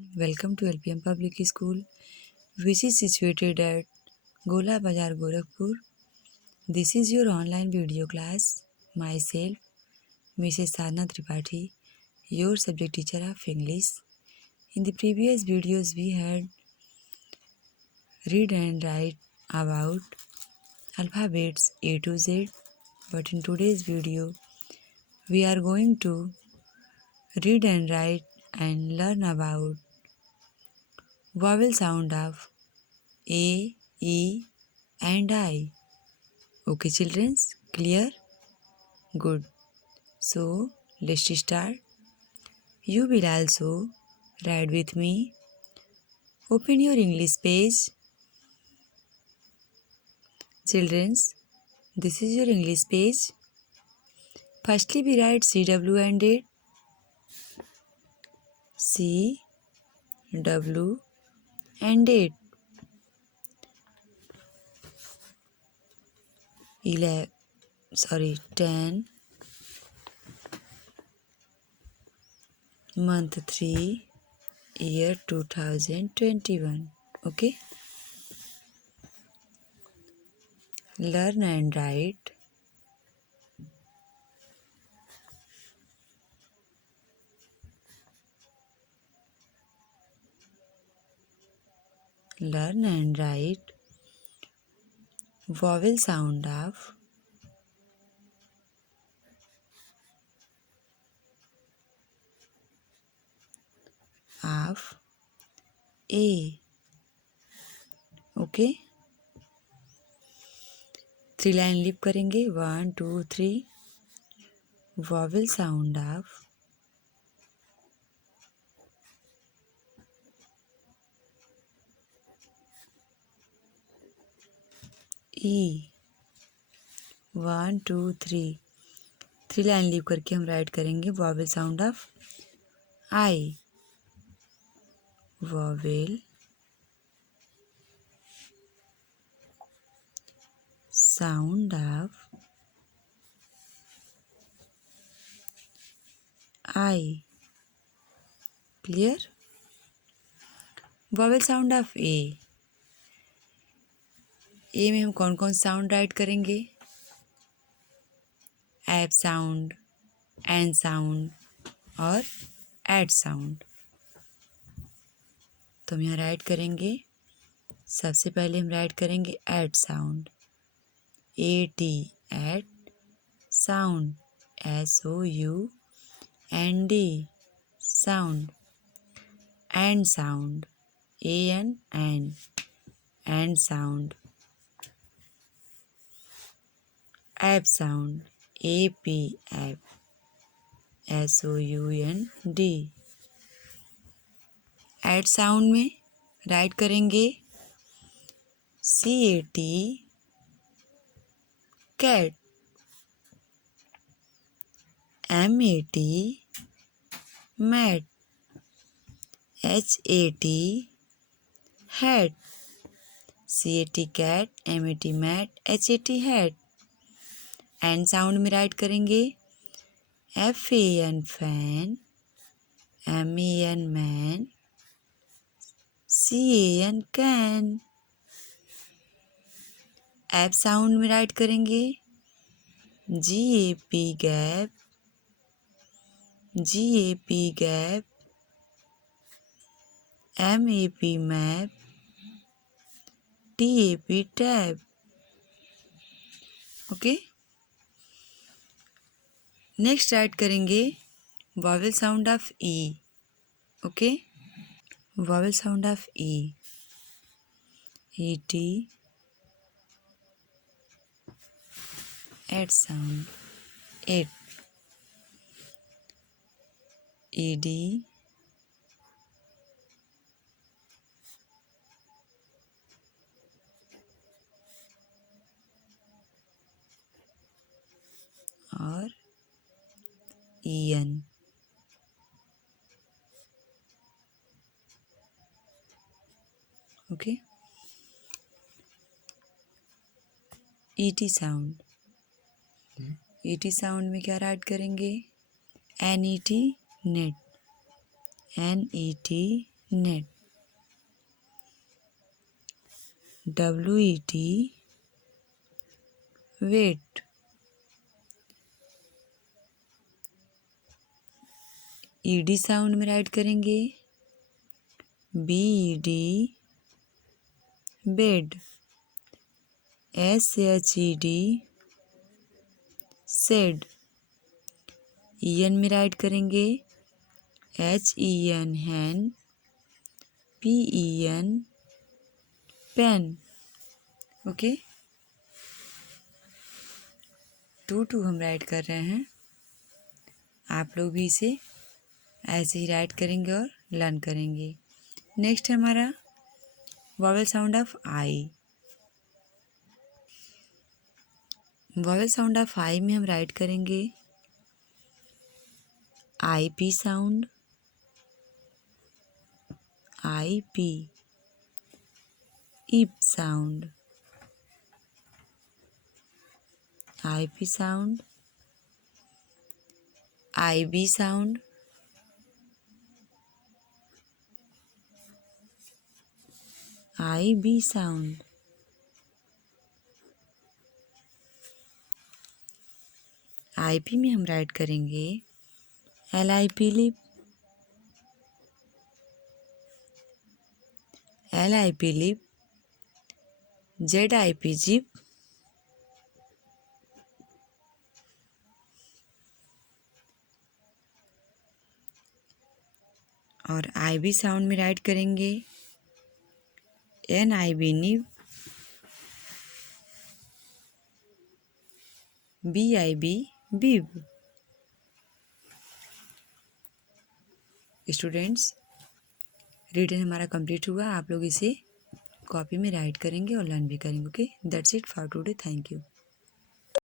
Welcome to LPM Public School, which is situated at Gola Bazar, Gorakhpur. This is your online video class. Myself, Mrs. Sadhna Tripathi, your subject teacher of English. In the previous videos, we had read and write about alphabets A to Z, but in today's video, we are going to read and write and learn about vowel sound of A, E, and I. Okay, children, clear? Good. So, let's start. You will also write with me. Open your English page. Children, this is your English page. Firstly, we write CW and date. C, W, and date. 10, month 3, year 2021. Okay? Learn and write. Learn and write vowel sound of A. Okay? 3 line lip करेंगे 1 2 3 vowel sound of E. 1 2 3 3 line lip करके हम write करेंगे vowel sound of I. Vowel sound of I. Clear? Vowel sound of A. ए में हम कौन कौन sound right करेंगे? App sound, N sound और एड साउंड. तो हम यहाँ राइट करेंगे. सबसे पहले हम राइट करेंगे at sound. A T at sound. SOUND sound. An sound. AN an sound. Ap sound. AP ap. SOUND. At sound में राइट करेंगे CAT cat. MAT mat. HAT hat. CAT cat, MAT mat, HAT hat. An sound में write करेंगे FAN fan, MAN man, CAN can. Ap sound में write करेंगे GAP gap, gap, MAP map, TAP tap. Okay. Next write करेंगे vowel sound of E. Okay. Vowel sound of E. ET et sound. Et. ED और EN. Okay. ET sound. ET sound में क्या write करेंगे NET net. NET net. WET weight. ED sound में write करेंगे BED bed. SHED shed. EN में write करेंगे HEN hen. PEN pen. Okay, 2 हम right कर रहे हैं. आप लोग भी इसे ऐसे ही राइट करेंगे और लर्न करेंगे. नेक्स्ट है हमारा vowel sound of I. Vowel sound of I में हम राइट करेंगे IP sound. IP. Ip sound. IP sound. IB sound. IB sound. IP में हम राइट करेंगे LIP lip. LIP lip. ZIP zip. और IB साउंड में राइट करेंगे NIB nib. BIB bib. Students, reading हमारा कंप्लीट हुआ. आप लोग इसे कॉपी में राइट करेंगे और लर्न भी करेंगे. Okay, that's it for today. Thank you.